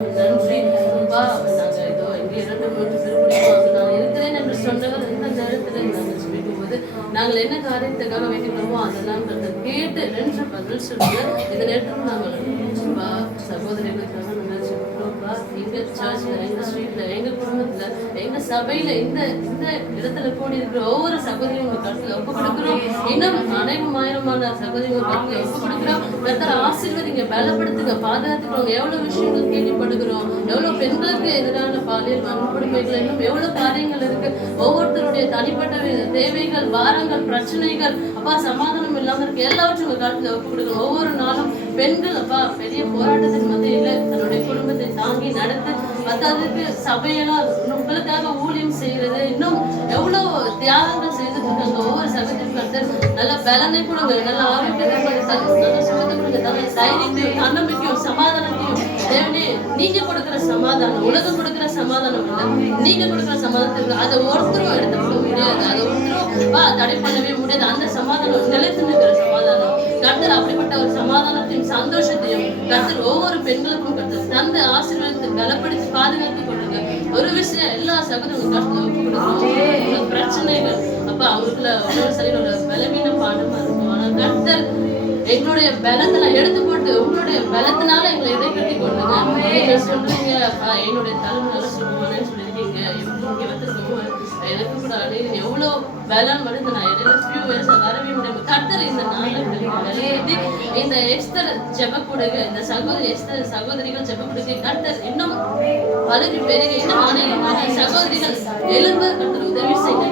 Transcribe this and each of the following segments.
நன்றி அப்பா. நாங்கள் இதோ எங்கே 2-3 பேர் நான் இருக்கிறேன் என்று சொன்னவர் இந்த இடத்துல நாங்கள் ஜெபிக்கும்போது நாங்கள் என்ன காரியத்துக்காக வேண்டிக்கிறோமோ அதெல்லாம் கேட்டு என்று பதில் சொல்லுங்க. இந்த நேரத்தில் நாங்கள் சகோதரிகளுக்காக நாங்கள் ஜெபிக்கிறோம்ப்பா. எங்கள் சர்ச்சில், எங்கள் ஸ்ட்ரீட்டில், எங்கள் குடும்பத்தில், எங்கள் சபையில் இந்த இந்த இடத்துல கூடி இருக்கிற ஒவ்வொரு சகோதரியும் உங்கள் கருத்தில் ஒப்பு கொடுக்குறோம். இன்னும் அநேகமாயிரமான சகோதரிகள் கருத்தில் ஒப்பு கொடுக்குறோம். கர்த்தர் ஆசீர்வதிங்க, பலப்படுத்துங்க, பாதுகாத்துக்கிறோம். எவ்வளவு விஷயங்கள் கேள்விப்படுகிறோம், எவ்வளவு பெண்களுக்கு எதிரான பாலியல் வன்கொடுமைகள், இன்னும் எவ்வளவு காரியங்கள் இருக்கு. ஒவ்வொருத்தருடைய தனிப்பட்ட தேவைகள், வாரங்கள், பிரச்சனைகள் அப்பா, சமாதானம் இல்லாம இருக்கு. எல்லாவற்றும் உங்க காலத்துல ஒப்பு கொடுக்கணும். ஒவ்வொரு நாளும் பெண்கள் அப்பா பெரிய போராட்டத்தின் மத்தியில தன்னுடைய குடும்பத்தை தாங்கி நடத்து மற்றதுக்கு சபையெல்லாம் உங்களுக்காக ஊழியம் செய்யறது, இன்னும் எவ்வளவு தியாகங்கள் செய்துட்டு இருக்காங்க. ஒவ்வொரு சகோதரியும் கருத்து நல்ல பலனை கொடுங்க, நல்ல ஆரோக்கியத்தை நல்ல சுகத்தை கொடுங்க, நல்ல தைரியத்தையும் தன்னம்பிக்கையும் சமாதானத்தையும். தேவனே, நீங்க கொடுக்குற சமாதானம் உலகம் கொடுக்குற சமாதானம் இல்லை, நீங்க கொடுக்குற சமாதானத்தை அதை ஒருத்தரும் எடுத்துக்க முடியாது, அதை ஒருத்தரும் தடை பண்ணவே முடியாது. அந்த சமாதானம் நிலைத்து நிற்கிற சமாதானம் கர்த்தர். அப்படிப்பட்ட ஒரு சமாதானத்தையும் சந்தோஷத்தையும் கர்த்தர் ஒவ்வொரு பெண்களுக்கும் கர்த்தர் தந்த ஆசீர்வாதத்தை பலப்படுத்தி பாதுகாத்து கொள்ளுங்க. ஒரு விஷயம் எல்லா சகோதரரும் கர்த்தர் ஒப்பு கொடுக்கணும். பிரச்சனைகள் அப்ப அவங்களுக்குள்ள ஒரு சரி ஒரு பலவீன பாடமா இருக்கும். ஆனா கர்த்தர் எங்களுடைய பலத்தை எடுத்து போட்டு உங்களுடைய பலத்தினால எங்களை இதை கட்டி கொள்ளுங்க. நீங்க சொல்றீங்க என்னுடைய தலைமுறை சொல்லுவானு சொல்லியிருக்கீங்க. இங்க வந்திருக்கோம் எனக்கு கூட எவ்வளவு பலம் வருது. நான் இடையில ஃபியூ இயர்ஸ் வரவே முடியும். கர்த்தர் இந்த நாளில் இந்த எஸ்தர் ஜெபக்கூடுக, இந்த சகோதரிகள் ஜெபக்கூடுக கர்த்தர் இன்னும் வளரி பெருக, இன்னும் அநேகமான சகோதரிகள் எழும்ப கர்த்தர் உதவி செய்ய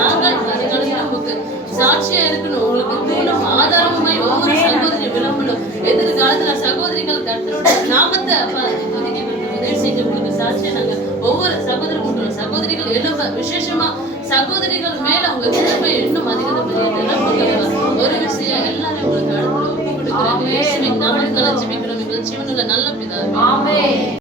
நாங்கள் அதிகாலையில் நமக்கு சாட்சியா இருக்கணும். உங்களுக்கு தூணும் ஆதாரமாய் ஒவ்வொரு சகோதரியும் விளம்பணும். எதிர்காலத்துல சகோதரிகள் கர்த்தரோட நாமத்தை உதவி செஞ்சு உங்களுக்கு சாட்சியா நாங்க ஒவ்வொரு சகோதரர் கூட்டுறோம். சகோதரிகள் எழும்ப விசேஷமா சகோதரிகள் மேல உங்க கிருபை இன்னும் அதிகப்படுத்தி ஒரு விஷயம் எல்லாரும் உங்களுக்கு அடுத்து ஒப்பு கொடுக்குறாங்க. நாமளுக்கு ஜெபிக்கிறோம். எங்கள் ஜீவனுள்ள நல்ல பிதாவே.